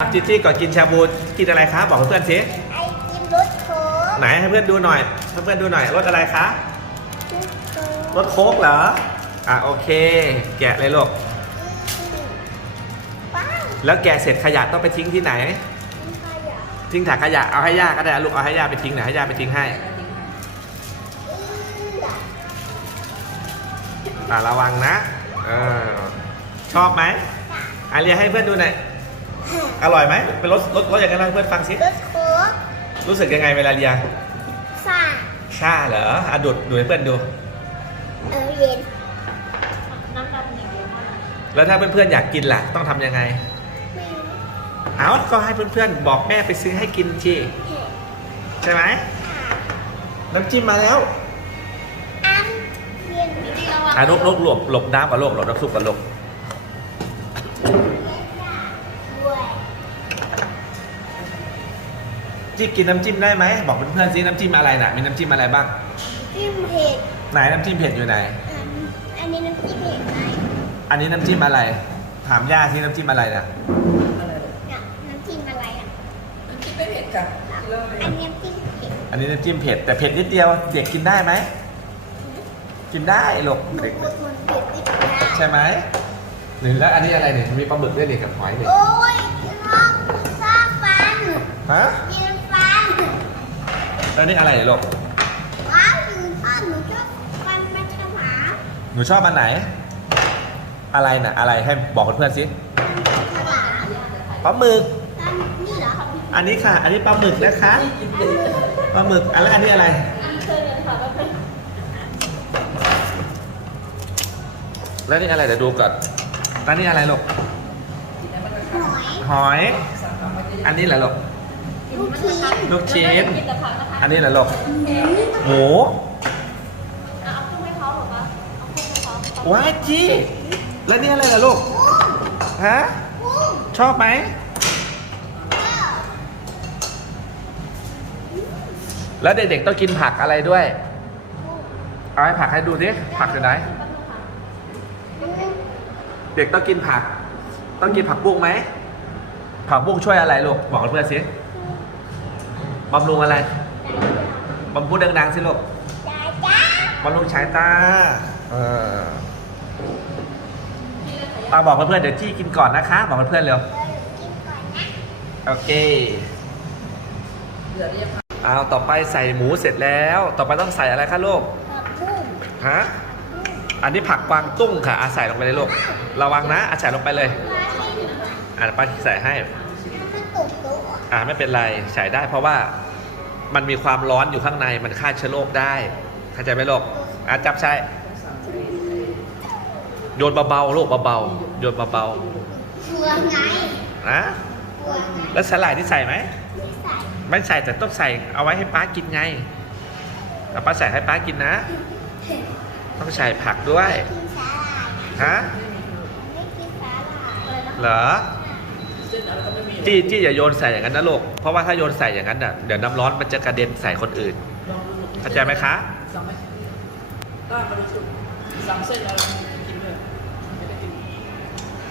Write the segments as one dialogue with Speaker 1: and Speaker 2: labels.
Speaker 1: จิจี้ก่อนกินชาบูกินอะไรคะบอกเพื่อนๆสิ
Speaker 2: ไอติมรสโค้ก
Speaker 1: ไหนให้เพื่อนดูหน่อยให้เพื่อนดูหน่อยรสอะไรคะ
Speaker 2: รสโค้ก
Speaker 1: รสโค้กเหรออะโอเค แกะเลยลูก
Speaker 2: ป้า
Speaker 1: แล้วแกะเสร็จขยะต้องไปทิ้งที่ไหน
Speaker 2: มีขยะ
Speaker 1: ทิ้งถังขยะเอาให้ย่าก็ได้ลูกเอาให้ย่าไปทิ้งหน่อยให้ย่าไปทิ้งให้
Speaker 2: เอื้อ
Speaker 1: อะระวังนะเออชอบไหมอาเรียให้เพื่อนดูหน่อย อร่อยไหมเป็นรสรสรสอย่างนั้นให้เพื่อนฟังสิ
Speaker 2: รสโค้ก
Speaker 1: รู้สึกยังไงเวลาเรีย
Speaker 2: ซ่า
Speaker 1: ชาเหรออะดูดดูให้เพื่อนดู
Speaker 2: เออเย็น
Speaker 3: น้ำดำอย่างเดียวมาก
Speaker 1: แล้วถ้าเพื่อนๆอยากกินล่ะ ต้องทำยังไง
Speaker 2: ไม่รู้
Speaker 1: เอาก็ให้เพื่อนๆบอกแม่ไปซื้อให้กินที
Speaker 2: เห็ด
Speaker 1: ใช่ไหมน้ำจิ้มมาแล้ว
Speaker 2: อันเย็น
Speaker 3: จริงๆระวัง
Speaker 1: อะนกนกหลบหลบน้ำกับโลกหลบน้ำซุปกับโลก จิ้มกินน้ำจิ้มได้ไหมบอกเพื่อนๆซิน้ำจิ้มอะไรน่ะมีน้ำจิ้มอะไรบ้าง
Speaker 2: จิ้มเห็ด
Speaker 1: ไหนน้ำจิ้มเผ็ดอยู่ไหน
Speaker 2: อันอันนี้น้ำจิ้มเห็ดไหม
Speaker 1: อันนี้น้ำจิ้มอะไร ถามย่าซิน้ำจิ้มอะไรน่ะ
Speaker 2: เนี่ยน้ำจิ้มอะไรอะ
Speaker 3: คิดไม่เผ็ดกับเลย
Speaker 2: อันนี้น้ำจิ้มเห็ด
Speaker 1: อันนี้น้ำจิ้มเผ็ดแต่เผ็ดนิดเดียวเด็กกินได้ไหมกินได้ลูก
Speaker 2: มัน
Speaker 1: เด็ก
Speaker 2: มันเผ็ดนิดเดียว
Speaker 1: ใช่ไหมหรือแล้วอันนี้อะไรเนี่ยมีปลาหมึกด้วยนี่กับหอยนี่
Speaker 2: โอ้ยชอบชอบฟัน
Speaker 1: ฮะ
Speaker 2: กินฟัน
Speaker 1: แล้วนี่อะไรเนี่ยลูก
Speaker 2: ว้าวหนูชอบหนูชอบฟันมันฉลาม
Speaker 1: หนูชอบอันไหน อะไรน่ะอะไรให้บอกเพื่อนๆซิ
Speaker 2: ฉลาม
Speaker 1: ปลาหมึก
Speaker 2: อันนี่เหรอ
Speaker 1: อันนี้ค่ะ อันนี้ปลาหมึกนะคะปลาหมึกอันแล้วอันนี้อะไร
Speaker 3: อันเคยเลยค่ะแล้วเป็น
Speaker 1: แล้วนี่อะไรเดี๋ยวดูก่อนแล้วนี่อะไรลูก
Speaker 2: หอย
Speaker 1: หอย อันนี้แหละลูก
Speaker 2: ลูกชิ้น
Speaker 1: ลูกชิ้น
Speaker 3: กินแต่ผักนะคะ
Speaker 1: อันนี้แหละลูกหมู
Speaker 3: เอากุ้งให้เขาเหรอคะเอากุ้งให้เขา
Speaker 1: ว้ายจี้แล้วนี่อะไรล่ะลูก ฮะ
Speaker 2: กุ้ง
Speaker 1: ชอบไหม แล้วเด็กๆต้องกินผักอะไรด้วย เอาให้ผักให้ดูดิผักอยู่ไหน เด็กต้องกินผัก ต้องกินผักบุ้งไหมผักบุ้งช่วยอะไรลูก บอกเพื่อนๆสิ บำรุงอะไรบำรุงดังๆสิลูก
Speaker 2: จ้าจ้า
Speaker 1: บำรุงสายตาเออเอาบอกเพื่อนๆเดี๋ยวจี้กินก่อนนะคะ บอกเพื่อนๆเร็ว
Speaker 2: เดี๋ยวหนูกินก่อนนะ
Speaker 1: โอเค
Speaker 3: เดือดเรียบ
Speaker 1: เอาต่อไปใส่หมูเสร็จแล้ว ต่อไปต้องใส่อะไรคะลูก
Speaker 2: ผักบุ้ง
Speaker 1: ฮะอันนี้ผักกวางตุ้งค่ะอาใส่ลงไปเลยลูก ระวังนะอาใส่ลงไปเลย
Speaker 2: ปลาที่หนูอะ
Speaker 1: อ่าป้าใส่ให้
Speaker 2: มันตกโต๊ะ อะ
Speaker 1: อ่าไม่เป็นไรใส่ได้เพราะว่ามันมีความร้อนอยู่ข้างในมันฆ่าเชื้อโรคได้เข้าใจไหมลูกอะจับใช่โยนเบาๆลูกเบาๆโยนเบา
Speaker 2: เกลือไง
Speaker 1: ๆนะ
Speaker 2: เกลือไง
Speaker 1: แล้วสลายที่ใส่ไหม
Speaker 2: ไม่ใส่
Speaker 1: ไม่ใส่แต่ต้องใส่เอาไว้ให้ป้ากินไงแต่ป้าใส่ให้ป้ากินนะต้องใส่ผักด้วย
Speaker 2: กินสาหร่าย
Speaker 1: ฮะ
Speaker 2: ไม่กินสาหร่ายอะไรนะ
Speaker 1: เหรอ
Speaker 3: ซึ่งอะไรก็ไม่มี
Speaker 1: จี้จี้อย่าโยนใส่อย่างนั้นนะลูก เพราะว่าถ้าโยนใส่อย่างนั้นน่ะเดี๋ยวน้ำร้อนมันจะกระเด็นใส่คนอื่น
Speaker 3: ลองดู
Speaker 1: เข้าใจไหมคะ
Speaker 3: สั่งไหมก็มาดูชุดสั่งเส้นอะไรกินด้วยไม่ได้กิน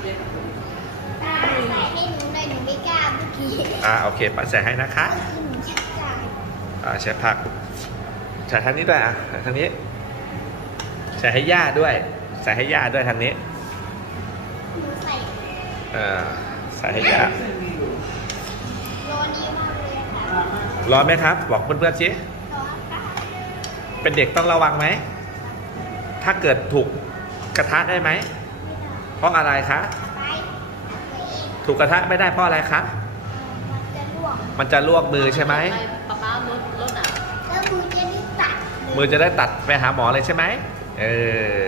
Speaker 3: เรียก
Speaker 2: ตาใส่ให้หนูหน่อยหนูไม่กล้าเมื่อกี้
Speaker 1: อ่าโอเคป้าใส่ให้นะคะ
Speaker 2: เมื่อกี้หนูชักใจ
Speaker 1: อ่าใช้ผักใส่ทางนี้ด้วยอะใส่ทางนี้ใส่ให้ย่าด้วย ใส่ให้ย่าด้วยทางนี้
Speaker 2: หนูใส่
Speaker 1: เออ ใส่ให้ย่า
Speaker 2: โรนี้มากเลยค่ะ
Speaker 1: ร้อนไหมครับ บอกเพื่อนๆสิ
Speaker 2: ร้อนค่ะ
Speaker 1: เป็นเด็กต้องระวังไหม ถ้าเกิดถูกกระทะได้ไหม เพราะอะไรคะ
Speaker 2: ไปไปเอง
Speaker 1: ถูกกระทะไม่ได้เพราะอะไรคะ
Speaker 2: มันจะลวก
Speaker 1: มันจะลวกมือใช่ไหม
Speaker 3: ป๊าป๊ารถรถอะ
Speaker 2: แล้วมือจะได้ตัดเลย
Speaker 1: มือจะได้ตัดไปหาหมอเลยใช่ไหมเออ